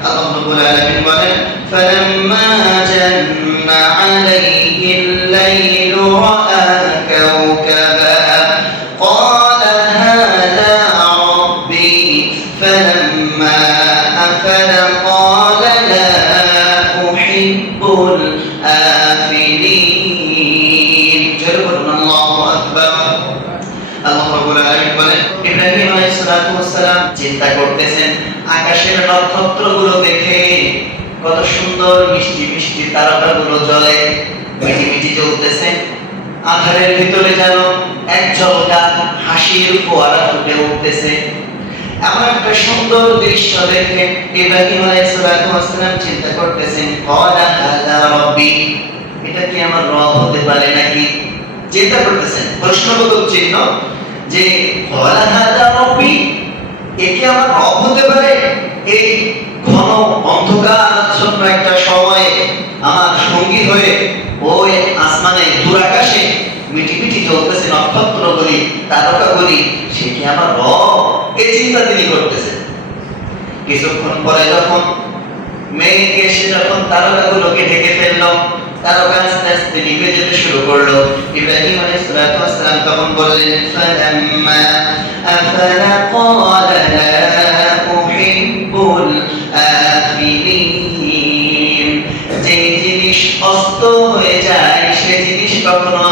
আল্লাহ রাব্বুল আলামিন বলেন ফালাম্মা জান্না আলাইহিল লাইলু রাআ কাওকাবা قال هذا ربي فلما أفل قال لا أحب الآفلين الله أكبر আল্লাহ রাব্বুল আলামিন বলেন ইব্রাহিম আলাইহিস সালাতু ওয়াস সালাম চিন্তা করতেছেন আকাশের নক্ষত্রগুলো দেখে কত সুন্দর মিষ্টি মিষ্টি তারকাগুলো জ্বলে মিটি মিটি জ্বলতেছে আধারের ভিতরে যেন এক ঝলকা হাসির ফোয়ারা ফুটে উঠতেছে এমন একটা সুন্দর দৃশ্য দেখে ইব্রাহিম আলাইহিস সালাতু ওয়াস সালাম চিন্তা করতেছেন ক্বালা হাযা রাব্বি এটা কি আমার রব হতে পারে নাকি চিন্তা করতেছেন প্রশ্নবোধক চিহ্ন যে ক্বালা হাযা রাব্বি এ কি আমার রব হতে পারে এই ঘন অন্ধকারাচ্ছন্ন একটা সময়ে আমার সঙ্গী হয়ে ওই আসমানে দূরাকাশে মিটি মিটি জ্বলতেছে নক্ষত্রগুলি তারকাগুলি সে কি আমার রব এই চিন্তা তিনি করতেছেন কিছুক্ষণ পরে যখন মেঘ এসে যখন তারকাগুলোকে ঢেকে ফেললো তারকা আস্তে আস্তে নিভে যেতে শুরু করলো ইব্রাহিম আলাইহিস সালাতু ওয়াস সালাম তখন বললেন ফালাম্মা আফালা ক্বালা লা উহিব্বুল আফিলিন যে জিনিস অস্ত হয়ে যায় সে জিনিস কখনো